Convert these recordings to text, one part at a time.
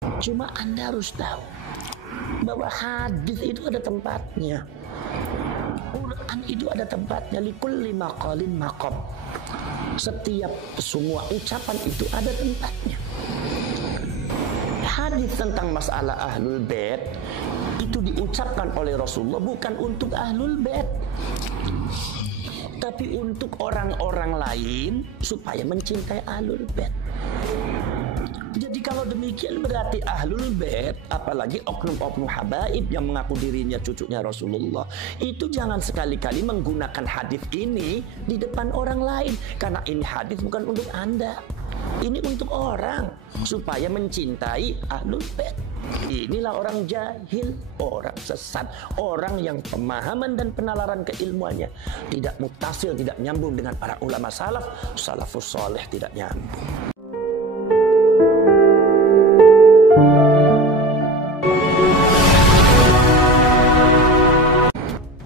Cuma Anda harus tahu bahwa hadis itu ada tempatnya. Quran itu ada tempatnya. Likulli maqalin maqam. Setiap semua ucapan itu ada tempatnya. Hadis tentang masalah ahlul bait itu diucapkan oleh Rasulullah bukan untuk ahlul bait, tapi untuk orang-orang lain supaya mencintai ahlul bait. Jadi kalau demikian berarti ahlul bait, apalagi oknum-oknum habaib yang mengaku dirinya cucunya Rasulullah, itu jangan sekali-kali menggunakan hadis ini di depan orang lain, karena ini hadis bukan untuk Anda. Ini untuk orang supaya mencintai ahlul bait. Inilah orang jahil, orang sesat, orang yang pemahaman dan penalaran keilmuannya tidak muttasil, tidak nyambung dengan para ulama salaf, salafus saleh, tidak nyambung.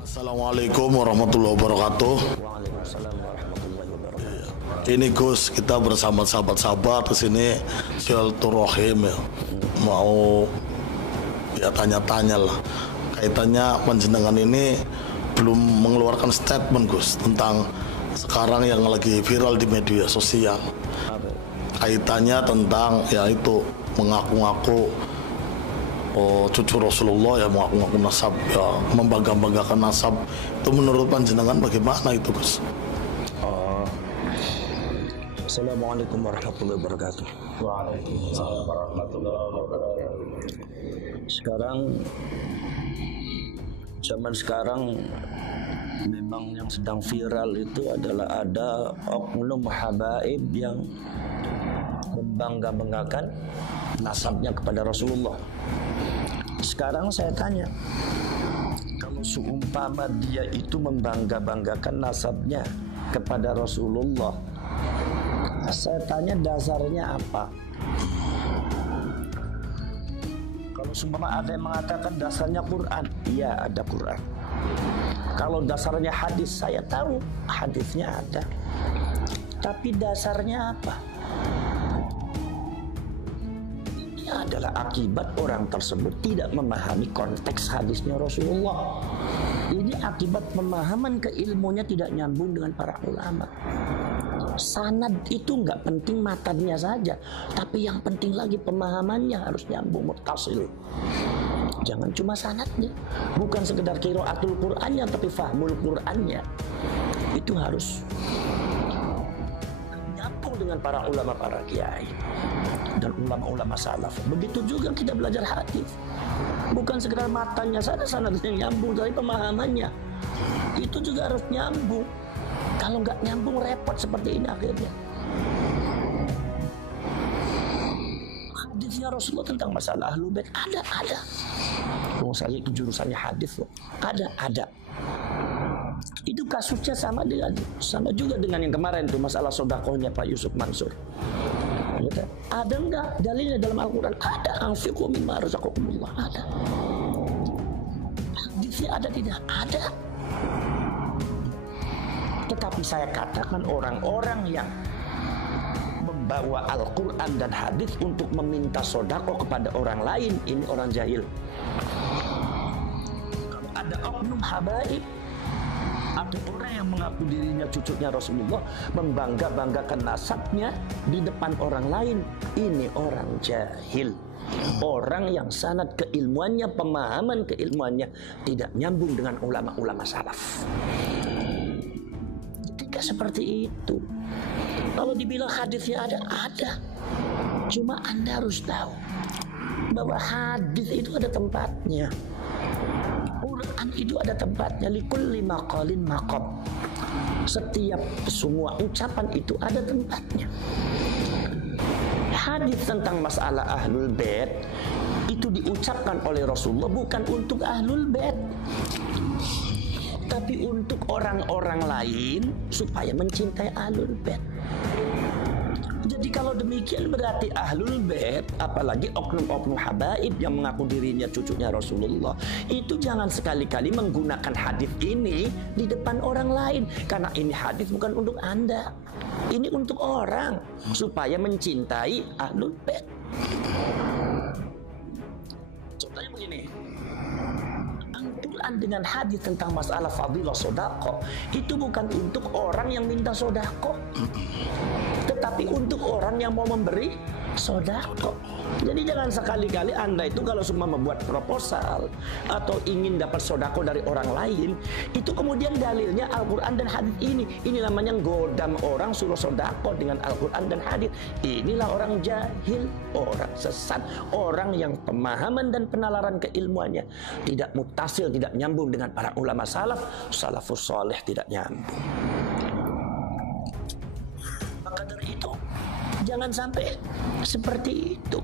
Assalamualaikum warahmatullahi wabarakatuh. Waalaikumsalam warahmatullahi wabarakatuh. Ini Gus, kita bersama sahabat-sahabat di sini silaturahim ya. Mau ya tanya-tanya lah. Kaitannya panjenengan ini belum mengeluarkan statement Gus tentang sekarang yang lagi viral di media sosial. Kaitannya tentang ya itu mengaku-ngaku cucu Rasulullah, ya mengaku-ngaku nasab, ya membangga-banggakan nasab. Itu menurut panjenengan bagaimana itu Gus? Assalamualaikum warahmatullahi wabarakatuh. Waalaikumsalam warahmatullahi wabarakatuh. Sekarang zaman sekarang memang yang sedang viral itu adalah ada oknum habaib yang membangga-banggakan nasabnya kepada Rasulullah. Sekarang saya tanya, kalau seumpama dia itu membangga-banggakan nasabnya kepada Rasulullah, saya tanya dasarnya apa? Kalau seumpama ada yang mengatakan dasarnya Quran, iya ada Quran. Kalau dasarnya hadis, saya tahu hadisnya ada. Tapi dasarnya apa? Ini adalah akibat orang tersebut tidak memahami konteks hadisnya Rasulullah. Ini akibat pemahaman keilmuannya tidak nyambung dengan para ulama. Sanad itu nggak penting matanya saja, tapi yang penting lagi pemahamannya harus nyambung, muttasil. Jangan cuma sanadnya, bukan sekedar qiraatul Qur'annya, tapi fahmul Qur'annya. Itu harus nyambung dengan para ulama, para kiai dan ulama-ulama salaf. Begitu juga kita belajar hadis, bukan sekedar matanya saja sanadnya nyambung, tapi pemahamannya itu juga harus nyambung. Kalau nggak nyambung repot seperti ini akhirnya. Hadisnya Rasulullah tentang masalah ahlul bait ada. Kalau saya itu jurusannya hadis loh. Ada. Itu kasusnya sama juga dengan yang kemarin tuh masalah sedekahnya Pak Yusuf Mansur. Ada enggak dalilnya dalam Al-Quran? Ada. Anfiqu mimma razaqakumullah. Ada. Hadisnya ada tidak? Ada. Tetapi saya katakan orang-orang yang membawa Al-Quran dan hadis untuk meminta sedekah kepada orang lain, ini orang jahil. Kalau ada oknum habaib atau orang yang mengaku dirinya cucunya Rasulullah, membangga-banggakan nasabnya di depan orang lain, ini orang jahil. Orang yang sanad keilmuannya, pemahaman keilmuannya tidak nyambung dengan ulama-ulama salaf. Seperti itu. Kalau dibilang hadisnya ada. Cuma Anda harus tahu bahwa hadis itu ada tempatnya. Quran itu ada tempatnya. Likulli maqalin maqam. Setiap semua ucapan itu ada tempatnya. Hadis tentang masalah ahlul bait itu diucapkan oleh Rasulullah bukan untuk ahlul bait, tapi untuk orang-orang lain supaya mencintai ahlul bait. Jadi kalau demikian berarti ahlul bait, apalagi oknum-oknum habaib yang mengaku dirinya cucunya Rasulullah, itu jangan sekali-kali menggunakan hadis ini di depan orang lain, karena ini hadis bukan untuk Anda. Ini untuk orang supaya mencintai ahlul bait. Al-Quran dengan hadis tentang masalah fadilah sodako itu bukan untuk orang yang minta sodako, tetapi untuk orang yang mau memberi sodako. Jadi jangan sekali-kali Anda itu kalau cuma membuat proposal atau ingin dapat sodako dari orang lain, itu kemudian dalilnya Al-Quran dan hadis ini. Ini namanya godam orang suruh sodako dengan Al-Quran dan hadis. Inilah orang jahil, orang sesat, orang yang pemahaman dan penalaran keilmuannya tidak muttasil, tidak nyambung dengan para ulama salafus saleh, tidak nyambung. Maka dari itu jangan sampai seperti itu.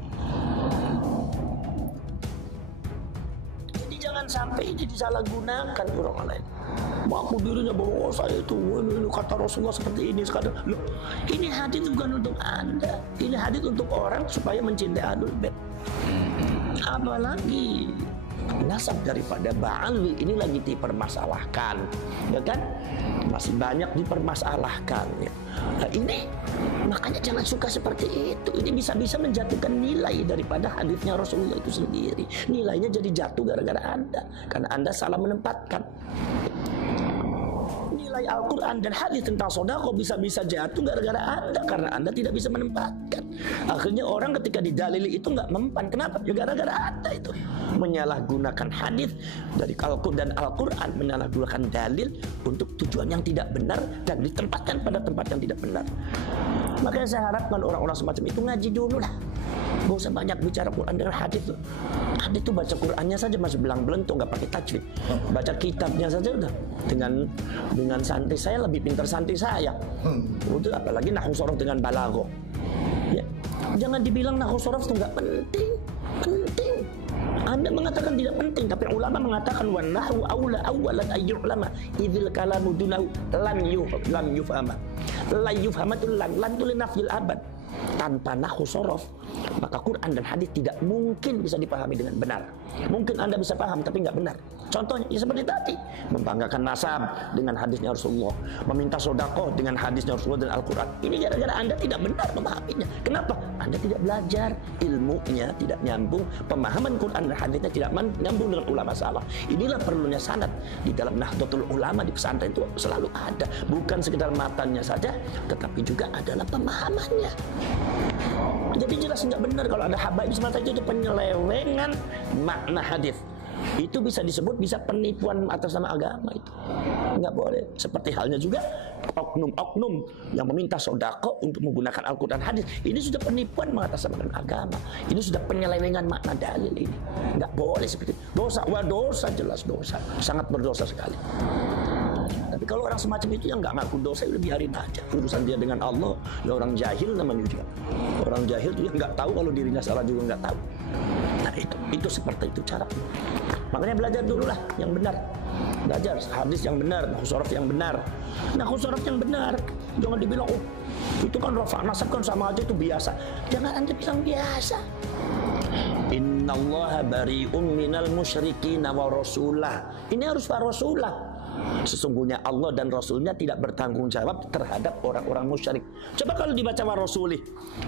Jadi jangan sampai ini disalahgunakan orang lain. Mengaku dirinya bahwa saya itu ini kata Rasulullah seperti ini sekarang. Loh, ini hadis bukan untuk Anda. Ini hadis untuk orang supaya mencintai Ahlul Bait. Apalagi nasab daripada Ba'alwi ini lagi dipermasalahkan, ya kan? Masih banyak dipermasalahkan ya. Nah ini makanya jangan suka seperti itu. Ini bisa-bisa menjatuhkan nilai daripada hadisnya Rasulullah itu sendiri. Nilainya jadi jatuh gara-gara Anda, karena Anda salah menempatkan. Nilai Al-Quran dan hadis tentang sodako bisa-bisa jatuh gara-gara Anda, karena Anda tidak bisa menempatkan. Akhirnya orang ketika didalili itu nggak mempan. Kenapa? Ya gara-gara Anda itu menyalahgunakan hadis dari Al-Quran, menyalahgunakan dalil untuk tujuan yang tidak benar dan ditempatkan pada tempat yang tidak benar. Makanya saya harapkan orang-orang semacam itu ngaji dulu lah. Gak usah banyak bicara Quran dengan hadis tuh. Hadis tuh baca Qurannya saja masih belang-belentung, nggak pakai tajwid. Baca kitabnya saja udah dengan santri. Saya lebih pintar santri saya. Udah, apalagi nahwu sorof dengan balaghah. Ya. Jangan dibilang nahwu sorof itu nggak penting. Penting. Anda mengatakan tidak penting, tapi ulama mengatakan wa nahwu aula awwalan ayyu'lama idzil kalamu dunahu lam yufhama. La yufhama itu lan tu linafil abad. Tanpa nahwu sorof, maka Quran dan hadis tidak mungkin bisa dipahami dengan benar. Mungkin Anda bisa paham tapi nggak benar. Contohnya ya seperti tadi, membanggakan nasab dengan hadisnya Rasulullah, meminta sodakoh dengan hadisnya Rasulullah dan Al-Quran. Ini gara-gara Anda tidak benar memahaminya. Kenapa? Anda tidak belajar, ilmunya tidak nyambung, pemahaman Quran dan hadisnya tidak nyambung dengan ulama salaf. Inilah perlunya sanad di dalam Nahdlatul Ulama di pesantren itu selalu ada, bukan sekedar matanya saja, tetapi juga adalah pemahamannya. Jadi jelas nggak benar kalau ada habaib semata itu penyelewengan makna hadis. Itu bisa disebut bisa penipuan atas nama agama, itu nggak boleh. Seperti halnya juga oknum-oknum yang meminta sodako untuk menggunakan Al-Quran hadis, ini sudah penipuan mengatasnamakan agama. Ini sudah penyelewengan makna dalil. Ini nggak boleh seperti itu. Dosa, dosa, jelas dosa, sangat berdosa sekali. Tapi kalau orang semacam itu yang nggak ngaku dosa, udah biarin aja, urusan dia dengan Allah. Ya orang jahil namanya juga. Orang jahil itu yang nggak tahu kalau dirinya salah juga nggak tahu. Nah itu seperti itu cara. Makanya belajar dulu lah yang benar. Belajar hadis yang benar, nahwu sorof yang benar. Nahwu sorof yang benar. Jangan dibilang itu kan rafa nasab kan sama aja, itu biasa. Jangan Anda bilang biasa. Innallaha bari'um minal musyrikin wa rasulah. Ini harus wa rasulah. Sesungguhnya Allah dan Rasulnya tidak bertanggung jawab terhadap orang-orang musyrik. Coba kalau dibaca wa rasulih,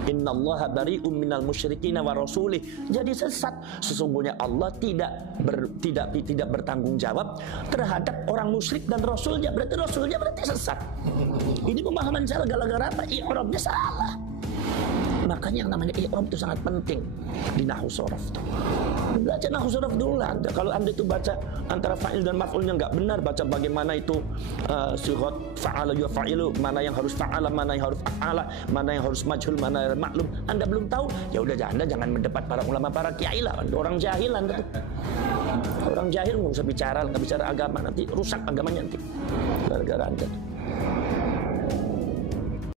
innallaha bari'um minal musyrikin wa rasulih, jadi sesat. Sesungguhnya Allah tidak bertanggung jawab terhadap orang musyrik dan Rasulnya, berarti sesat. Ini pemahaman salah gara-gara apa? I'rabnya salah. Makanya yang namanya i'rab itu sangat penting di nahwu sorof. Belajar nahwu sorof dulu lah. Kalau Anda itu baca antara fa'il dan maf'ulnya nggak benar, baca bagaimana itu sighat fa'ala yufa'ilu, mana yang harus fa'ala, mana yang harus fa'ala, mana yang harus majhul, mana yang maklum, Anda belum tahu, ya udah Anda jangan mendebat para ulama, para kiai lah. Orang jahil Anda tuh. Orang jahil nggak usah bicara agama, nanti rusak agamanya nanti gara-gara Anda tuh.